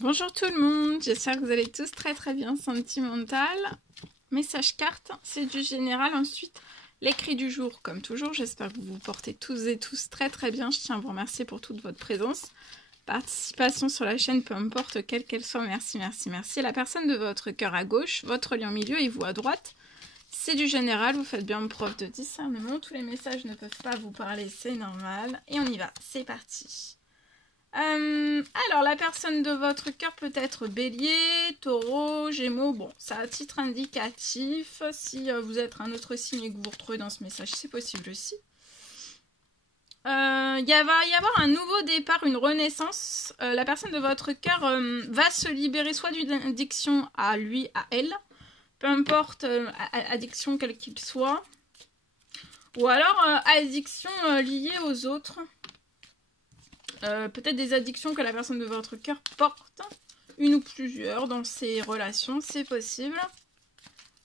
Bonjour tout le monde, j'espère que vous allez tous très bien. Sentimental, message carte, c'est du général. Ensuite, l'écrit du jour, comme toujours. J'espère que vous vous portez tous et tous très bien. Je tiens à vous remercier pour toute votre présence, participation sur la chaîne, peu importe quelle qu'elle soit. Merci. La personne de votre cœur à gauche, votre lion au milieu et vous à droite. C'est du général, vous faites bien preuve de discernement. Tous les messages ne peuvent pas vous parler, c'est normal. Et on y va, c'est parti. Alors, la personne de votre cœur peut être bélier, taureau, gémeaux. Bon, ça à titre indicatif. Si vous êtes un autre signe et que vous vous retrouvez dans ce message, c'est possible aussi. Il va y avoir un nouveau départ, une renaissance. La personne de votre cœur va se libérer soit d'une addiction à lui, à elle. Peu importe, addiction quelle qu'il soit. Ou alors, addiction liée aux autres. Peut-être des addictions que la personne de votre cœur porte, une ou plusieurs dans ses relations, c'est possible.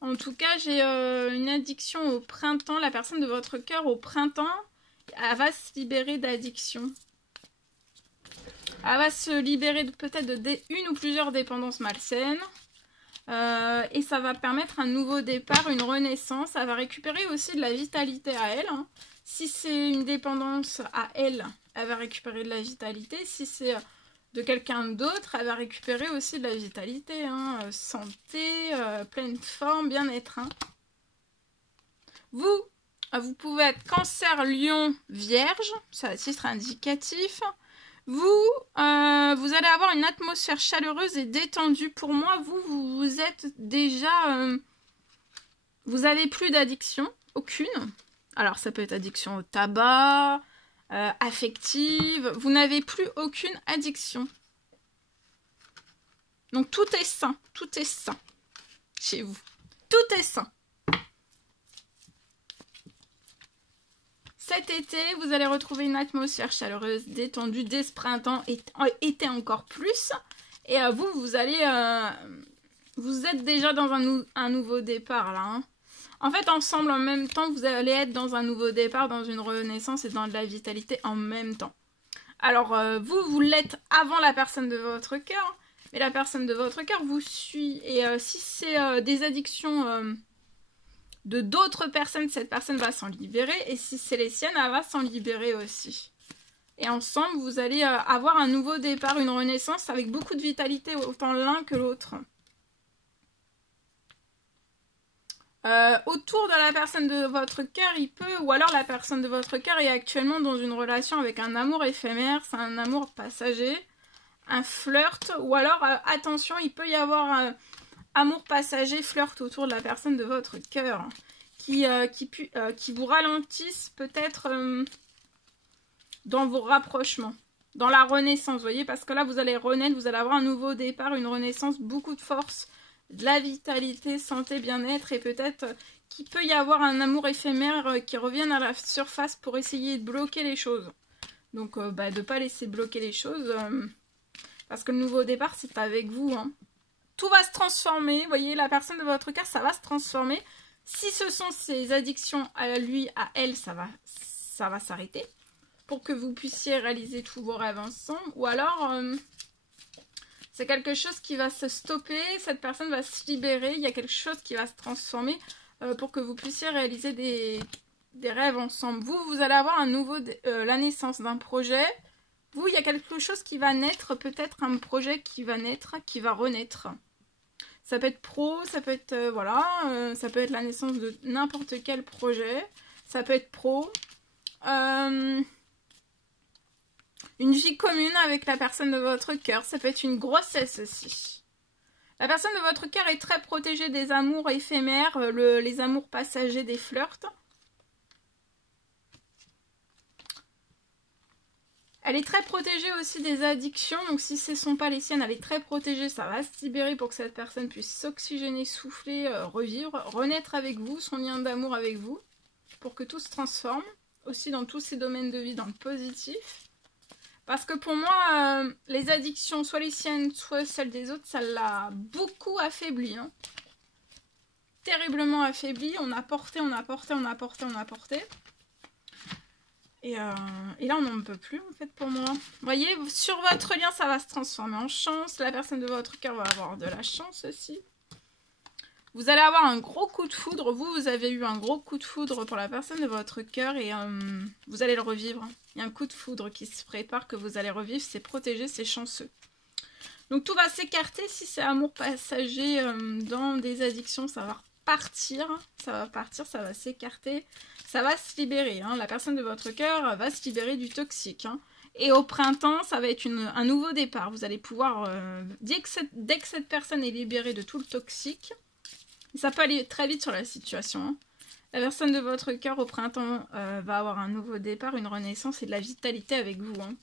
En tout cas, j'ai une addiction au printemps. La personne de votre cœur au printemps, elle va se libérer d'addiction. Elle va se libérer peut-être de une ou plusieurs dépendances malsaines. Et ça va permettre un nouveau départ, une renaissance. Elle va récupérer aussi de la vitalité à elle. Hein. Si c'est une dépendance à elle, elle va récupérer de la vitalité. Si c'est de quelqu'un d'autre, elle va récupérer aussi de la vitalité. Hein. Santé, pleine forme, bien-être. Hein. Vous pouvez être cancer, lion, vierge. C'est à titre indicatif. Vous allez avoir une atmosphère chaleureuse et détendue. Pour moi, vous êtes déjà... vous n'avez plus d'addiction, aucune. Alors, ça peut être addiction au tabac, affective. Vous n'avez plus aucune addiction. Donc, tout est sain chez vous. Tout est sain. Cet été, vous allez retrouver une atmosphère chaleureuse, détendue, dès ce printemps, été encore plus. Et vous allez... vous êtes déjà dans un nouveau départ, là. Hein. En fait, ensemble, en même temps, vous allez être dans un nouveau départ, dans une renaissance et dans de la vitalité en même temps. Alors, vous l'êtes avant la personne de votre cœur, mais la personne de votre cœur vous suit. Et si c'est des addictions... de d'autres personnes, cette personne va s'en libérer. Et si c'est les siennes, elle va s'en libérer aussi. Et ensemble, vous allez avoir un nouveau départ, une renaissance avec beaucoup de vitalité, autant l'un que l'autre. Autour de la personne de votre cœur, il peut... Ou alors la personne de votre cœur est actuellement dans une relation avec un amour éphémère. C'est un amour passager. Un flirt. Ou alors, attention, il peut y avoir... amour passager, flirt autour de la personne de votre cœur qui vous ralentissent peut-être dans vos rapprochements, dans la renaissance, vous voyez, parce que là vous allez renaître, vous allez avoir un nouveau départ, une renaissance, beaucoup de force, de la vitalité, santé, bien-être et peut-être qu'il peut y avoir un amour éphémère qui revienne à la surface pour essayer de bloquer les choses. Donc de ne pas laisser bloquer les choses parce que le nouveau départ c'est avec vous, hein. Tout va se transformer, vous voyez, la personne de votre cœur, ça va se transformer. Si ce sont ses addictions à lui, à elle, ça va s'arrêter. Pour que vous puissiez réaliser tous vos rêves ensemble. Ou alors, c'est quelque chose qui va se stopper, cette personne va se libérer, il y a quelque chose qui va se transformer pour que vous puissiez réaliser des rêves ensemble. Vous allez avoir la naissance d'un projet. Vous, il y a quelque chose qui va naître, peut-être un projet qui va naître, qui va renaître. Ça peut être pro, ça peut être, ça peut être la naissance de n'importe quel projet. Ça peut être pro. Une vie commune avec la personne de votre cœur. Ça peut être une grossesse aussi. La personne de votre cœur est très protégée des amours éphémères, les amours passagers, des flirts. Elle est très protégée aussi des addictions, donc si ce ne sont pas les siennes, elle est très protégée, ça va se libérer pour que cette personne puisse s'oxygéner, souffler, revivre, renaître avec vous, son lien d'amour avec vous, pour que tout se transforme, aussi dans tous ces domaines de vie, dans le positif. Parce que pour moi, les addictions, soit les siennes, soit celles des autres, ça l'a beaucoup affaibli. Hein. Terriblement affaibli, on a porté. Et là, on n'en peut plus, en fait, pour moi. Vous voyez, sur votre lien, ça va se transformer en chance. La personne de votre cœur va avoir de la chance aussi. Vous allez avoir un gros coup de foudre. Vous avez eu un gros coup de foudre pour la personne de votre cœur et vous allez le revivre. Il y a un coup de foudre qui se prépare que vous allez revivre. C'est protégé, c'est chanceux. Donc tout va s'écarter. Si c'est amour passager dans des addictions, ça va partir. Ça va partir, ça va s'écarter. Ça va se libérer. Hein. La personne de votre cœur va se libérer du toxique. Hein. Et au printemps, ça va être un nouveau départ. Vous allez pouvoir, dès que cette personne est libérée de tout le toxique, ça peut aller très vite sur la situation. Hein. La personne de votre cœur au printemps va avoir un nouveau départ, une renaissance et de la vitalité avec vous. Hein.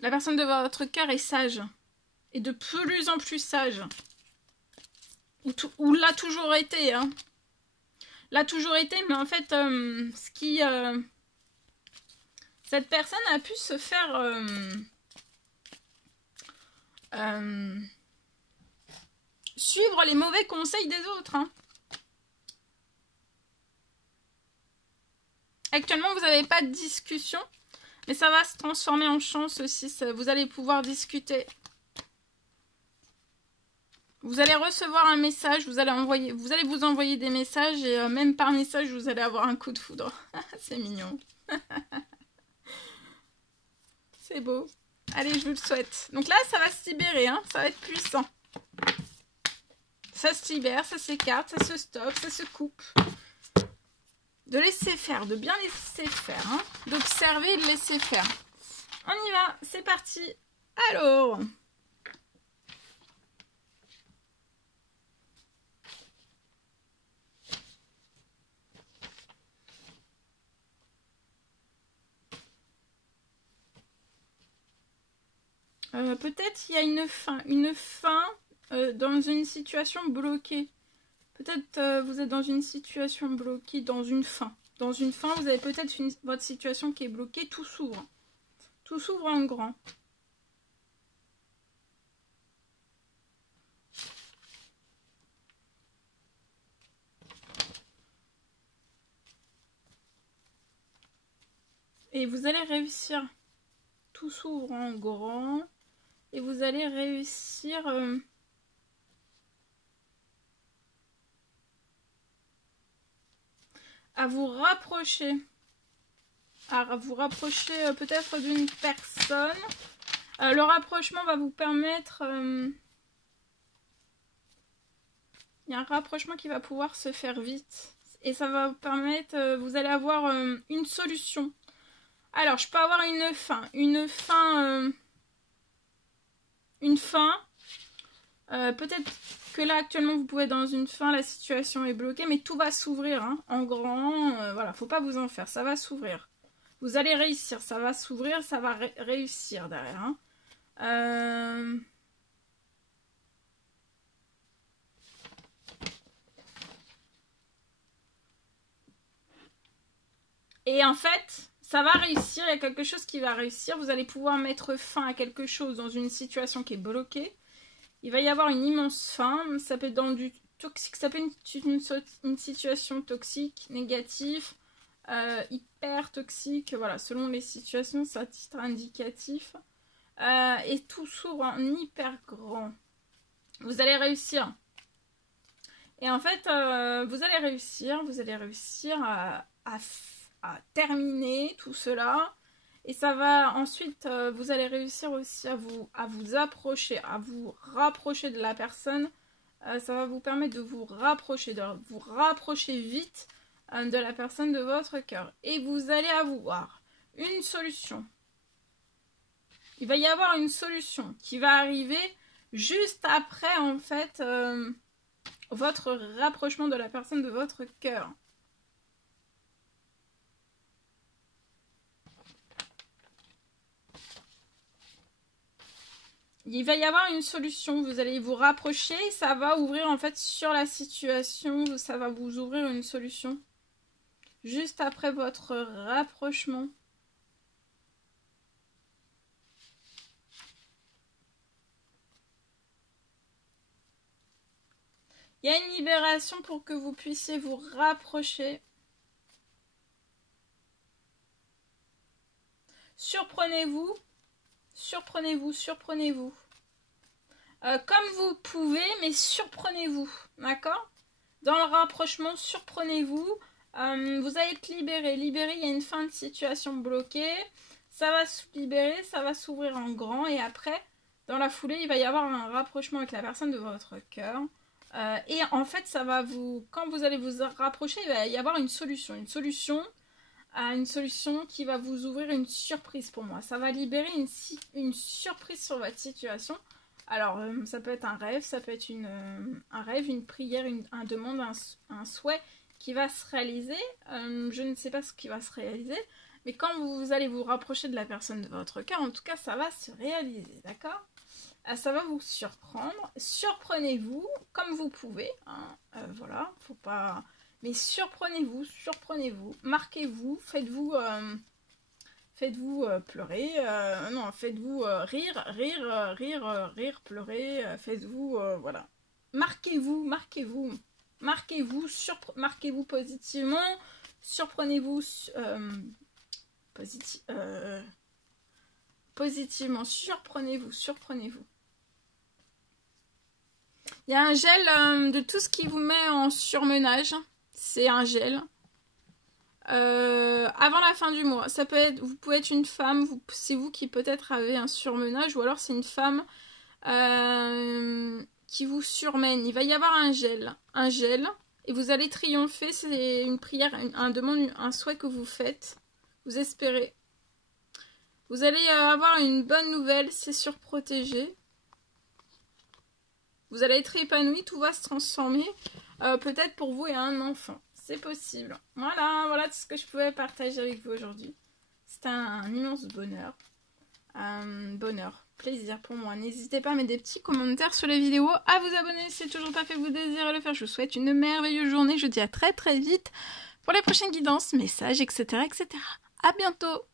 La personne de votre cœur est sage. Et de plus en plus sage. Ou l'a toujours été. Hein. L'a toujours été, mais en fait, cette personne a pu se faire... suivre les mauvais conseils des autres. Hein. Actuellement, vous n'avez pas de discussion, mais ça va se transformer en chance aussi. Vous allez pouvoir discuter. Vous allez recevoir un message, vous allez vous envoyer des messages et même par message, vous allez avoir un coup de foudre. C'est mignon. C'est beau. Allez, je vous le souhaite. Donc là, ça va se libérer, hein. Ça va être puissant. Ça se libère, ça s'écarte, ça se stoppe, ça se coupe. De laisser faire, de bien laisser faire. Hein. D'observer et de laisser faire. On y va, c'est parti. Alors... peut-être il y a une fin dans une situation bloquée. Peut-être vous êtes dans une situation bloquée, dans une fin. Dans une fin, vous avez peut-être votre situation qui est bloquée, tout s'ouvre. Tout s'ouvre en grand. Et vous allez réussir. Tout s'ouvre en grand. Et vous allez réussir... à vous rapprocher. À vous rapprocher peut-être d'une personne. Le rapprochement va vous permettre... il y a un rapprochement qui va pouvoir se faire vite. Et ça va vous permettre... vous allez avoir une solution. Alors, je peux avoir une fin. Une fin. Peut-être que là, actuellement, vous pouvez être dans une fin. La situation est bloquée. Mais tout va s'ouvrir hein, en grand. Voilà, faut pas vous en faire. Ça va s'ouvrir. Vous allez réussir. Ça va s'ouvrir. Ça va réussir derrière. Hein. Et en fait... ça va réussir, il y a quelque chose qui va réussir. Vous allez pouvoir mettre fin à quelque chose dans une situation qui est bloquée. Il va y avoir une immense fin. Ça peut être dans du toxique, ça peut être une situation toxique, négative, hyper toxique. Voilà, selon les situations, c'est un titre indicatif. Et tout s'ouvre en hyper grand. Vous allez réussir. Et en fait, vous allez réussir à terminer tout cela et ça va ensuite vous allez réussir aussi à vous approcher, à vous rapprocher de la personne. Ça va vous permettre de vous rapprocher vite de la personne de votre cœur et vous allez avoir une solution. Il va y avoir une solution qui va arriver juste après en fait votre rapprochement de la personne de votre cœur. Il va y avoir une solution, vous allez vous rapprocher, ça va ouvrir en fait sur la situation, ça va vous ouvrir une solution. Juste après votre rapprochement. Il y a une libération pour que vous puissiez vous rapprocher. Surprenez-vous. Surprenez-vous, surprenez-vous. Comme vous pouvez, mais surprenez-vous. D'accord? Dans le rapprochement, surprenez-vous. Vous allez être libéré. Libéré, il y a une fin de situation bloquée. Ça va se libérer, ça va s'ouvrir en grand. Et après, dans la foulée, il va y avoir un rapprochement avec la personne de votre cœur. Et en fait, ça va vous... Quand vous allez vous rapprocher, il va y avoir une solution. Une solution qui va vous ouvrir une surprise pour moi. Ça va libérer une surprise sur votre situation. Alors, ça peut être un rêve, ça peut être un rêve, une prière, un demande, un souhait qui va se réaliser. Je ne sais pas ce qui va se réaliser, mais quand vous allez vous rapprocher de la personne de votre cœur, en tout cas, ça va se réaliser, d'accord? Ça va vous surprendre. Surprenez-vous comme vous pouvez. Hein. Voilà, faut pas... Mais surprenez-vous, surprenez-vous. Marquez-vous, faites-vous pleurer. Non, faites-vous rire, pleurer. Faites-vous, voilà. Marquez-vous, marquez-vous. Marquez-vous, marquez-vous positivement. Surprenez-vous positivement. Surprenez-vous, surprenez-vous. Il y a un gel de tout ce qui vous met en surmenage. C'est un gel. Avant la fin du mois. Ça peut être, vous pouvez être une femme. C'est vous qui peut-être avez un surmenage. Ou alors c'est une femme qui vous surmène. Il va y avoir un gel. Un gel. Et vous allez triompher. C'est une prière, un souhait que vous faites. Vous espérez. Vous allez avoir une bonne nouvelle. C'est surprotégé. Vous allez être épanoui, tout va se transformer. Peut-être pour vous et un enfant. C'est possible. Voilà tout ce que je pouvais partager avec vous aujourd'hui. C'est un immense bonheur. Plaisir pour moi. N'hésitez pas à mettre des petits commentaires sur les vidéos, à vous abonner si c'est toujours pas fait, vous désirez le faire. Je vous souhaite une merveilleuse journée. Je vous dis à très très vite pour les prochaines guidances, messages, etc. etc. À bientôt.